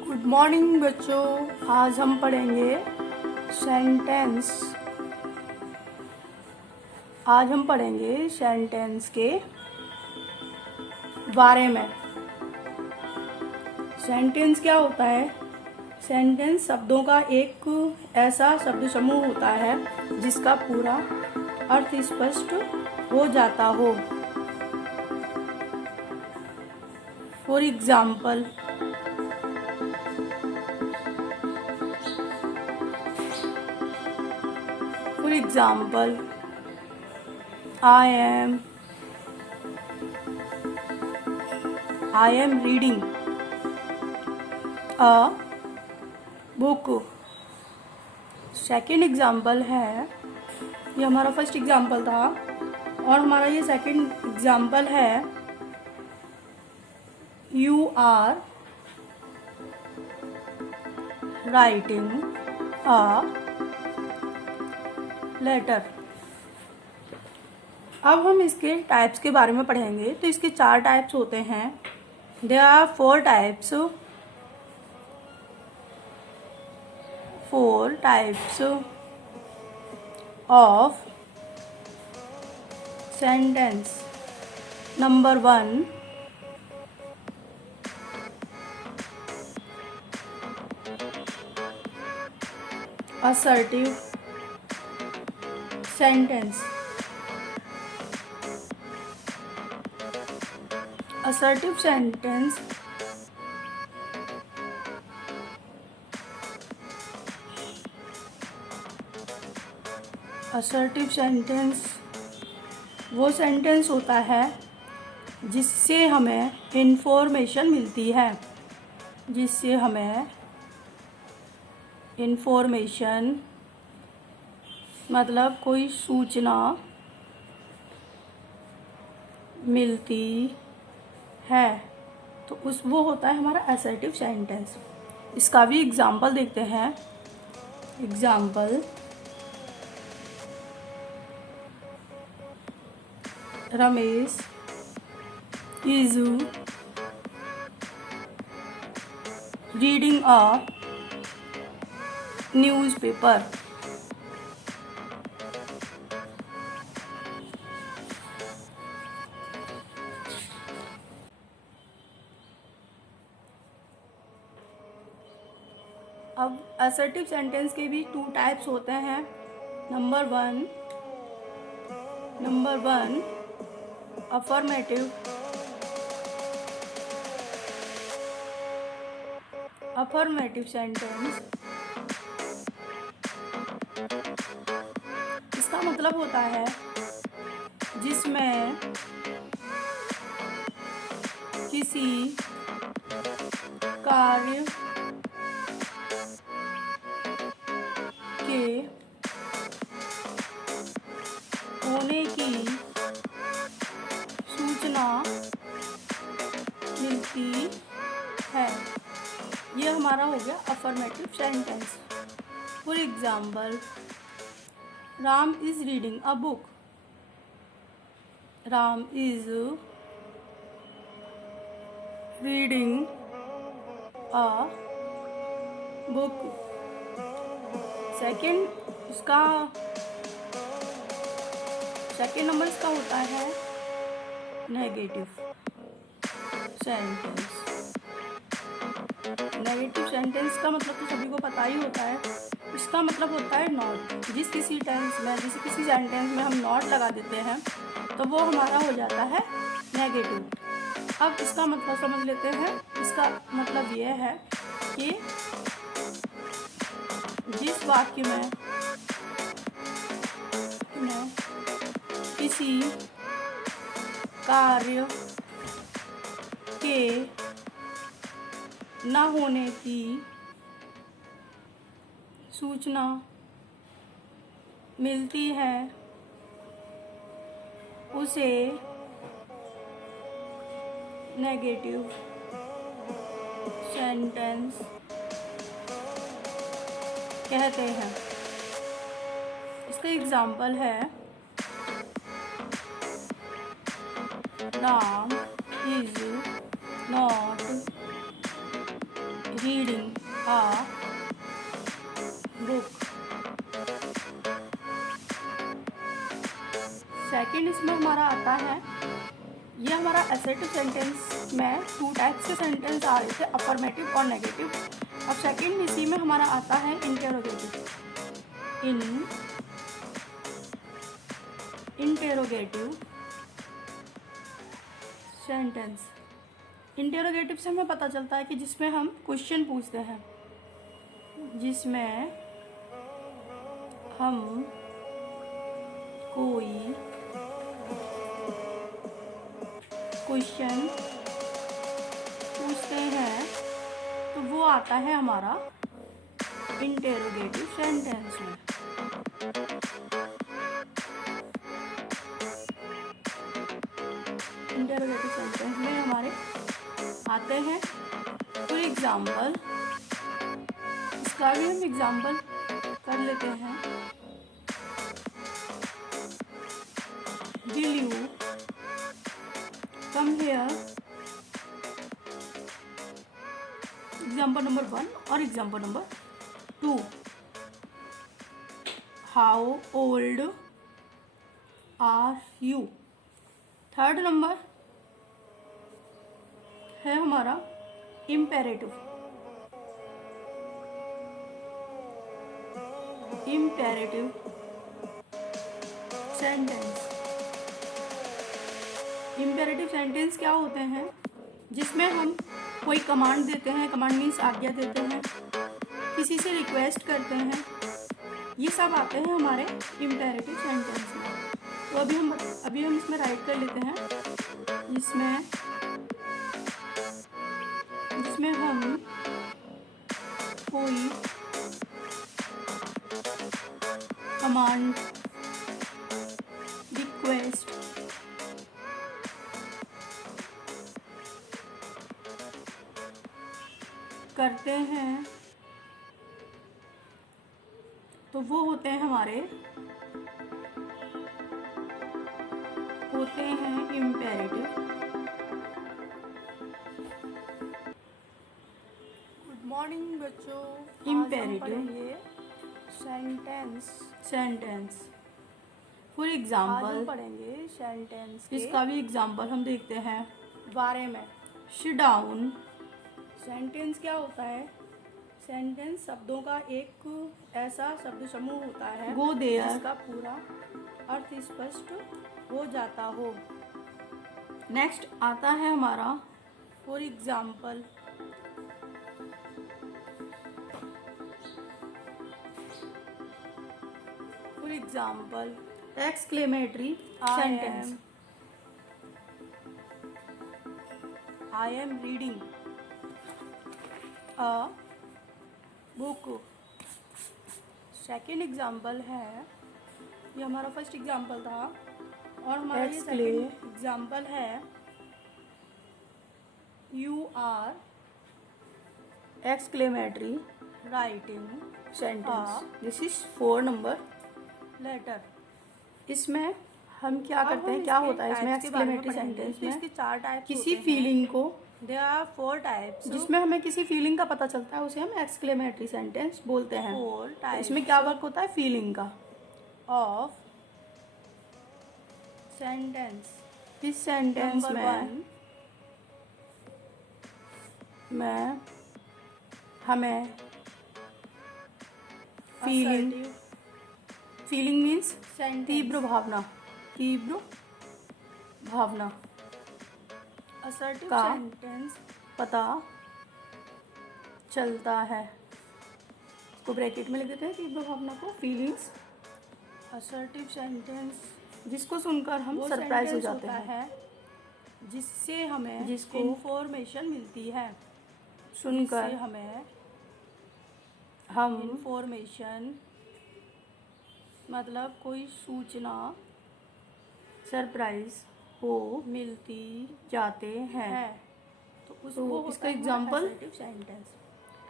Good morning बच्चों, आज हम पढ़ेंगे सेंटेंस। आज हम पढ़ेंगे सेंटेंस के बारे में। सेंटेंस क्या होता है? सेंटेंस शब्दों का एक ऐसा शब्द समूह होता है जिसका पूरा अर्थ स्पष्ट हो जाता हो। For example, I am reading a book। Second example है, ये हमारा फर्स्ट एग्जाम्पल था और हमारा ये सेकेंड एग्जाम्पल है, you are writing a letter. अब हम इसके टाइप्स के बारे में पढ़ेंगे। तो इसके 4 टाइप्स होते हैं। There are 4 types of sentence. Number 1, assertive sentence। assertive sentence वो सेंटेंस होता है जिससे हमें इंफॉर्मेशन मिलती है, मतलब कोई सूचना मिलती है, तो वो होता है हमारा असर्टिव सेंटेंस। इसका भी एग्जाम्पल देखते हैं। Example, Ramesh is reading a newspaper. अब असर्टिव सेंटेंस के भी 2 टाइप्स होते हैं। Number one affirmative sentence. इसका मतलब होता है जिसमें किसी कार्य के होने की सूचना मिलती है। ये हमारा हो गया affirmative sentence. For example, Ram is reading a book. Ram is reading a book. Second number इसका होता है नेगेटिव सेंटेंस। नेगेटिव सेंटेंस का मतलब तो सभी को पता ही होता है। इसका मतलब होता है नॉट। किसी सेंटेंस में हम नॉट लगा देते हैं तो वो हमारा हो जाता है नेगेटिव। अब इसका मतलब समझ लेते हैं। इसका मतलब ये है कि जिस वाक्य में किसी कार्य के न होने की सूचना मिलती है उसे नेगेटिव सेंटेंस कहते हैं। इसका एग्जाम्पल है Ram is not reading a book. Second इसमें हमारा आता है, ये हमारा असर्टिव सेंटेंस में 2 टाइप्स के सेंटेंस आ रहे थे, अफर्मेटिव और नेगेटिव। अब सेकंड इसी में हमारा आता है इंटेरोगेटिव। Interrogative sentence. इंटेरोगेटिव से हमें पता चलता है कि जिसमें हम क्वेश्चन पूछते हैं, जिसमें हम कोई क्वेश्चन पूछते हैं तो वो आता है हमारा इंटेरोगेटिव सेंटेंस में। इंटेरोगेटिव सेंटेंस में हमारे आते हैं। फॉर एग्जाम्पल, इसका भी हम एग्जाम्पल कर लेते हैं। Will you come here, example number 1 और example number 2। How old are you. Third number है हमारा imperative. Imperative sentence. Imperative sentence क्या होते हैं, जिसमें हम कोई कमांड देते हैं, कमांड मीन्स आज्ञा देते हैं, किसी से रिक्वेस्ट करते हैं, ये सब आते हैं हमारे इम्पेरेटिव सेंटेंस में। तो अभी हम इसमें राइट कर लेते हैं। जिसमें हम कोई कमांड, रिक्वेस्ट करते हैं तो वो होते हैं इम्पेरेटिव। गुड मॉर्निंग बच्चों। Imperative sentence. फॉर एग्जाम्पल पढ़ेंगे सेंटेंस के, इसका भी एग्जाम्पल हम देखते हैं बारे में। Sit down. सेंटेंस क्या होता है? सेंटेंस शब्दों का एक ऐसा शब्द समूह होता है गो देयर, जिसका पूरा अर्थ स्पष्ट हो जाता हो। नेक्स्ट आता है हमारा for example. For example exclamatory sentence. I am reading a book. Second example है, ये हमारा फर्स्ट एग्जाम्पल था, और हमारा ये सेकेंड एग्जाम्पल है you are exclamatory writing sentence. This is 4 number letter. इसमें हम क्या करते हैं, क्या होता है इसमें एक्सक्लेमेटरी सेंटेंस में, इसके 4 टाइप किसी फीलिंग को, देयर आर 4 टाइप्स, जिसमें हमें किसी फीलिंग का पता चलता है उसे हम एक्सक्लेमेटरी सेंटेंस बोलते हैं। 4 टाइप्स। इसमें क्या वर्क होता है? फीलिंग का। Of sentence. इस सेंटेंस में हमें फीलिंग मीन्स तीव्र भावना असर्टिव का सेंटेंस पता चलता है। इसको ब्रैकेट में लिख देते हैं, तीव्र भावना को, फीलिंग्स। असर्टिव सेंटेंस जिसको सुनकर हम सरप्राइज हो जाते हैं, जिससे हमें इंफॉर्मेशन मिलती है। सुनकर हम इंफॉर्मेशन मतलब कोई सूचना, सरप्राइज हो मिलती जाते हैं। तो इसका एग्जाम्पल सेंटेंस।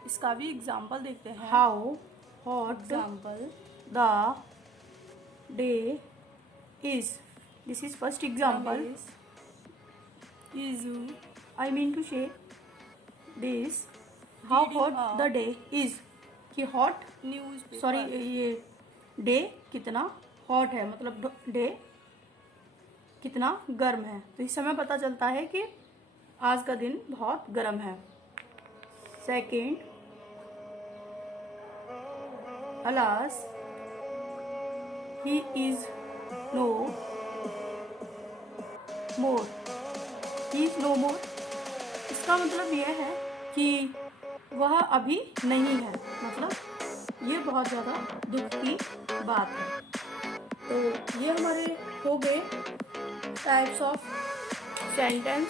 इसका भी एग्जाम्पल देखते हैं। How hot example the day is. This is first example. Is I mean to say this. How hot the day is. कि hot newspaper. सॉरी ये डे कितना हॉट है, मतलब डे कितना गर्म है। तो इस समय पता चलता है कि आज का दिन बहुत गर्म है। Second, alas he is no more. He is no more, इसका मतलब यह है कि वह अभी नहीं है, मतलब ये बहुत ज़्यादा दुख की बात है। तो ये हमारे हो गए टाइप्स ऑफ सेंटेंस।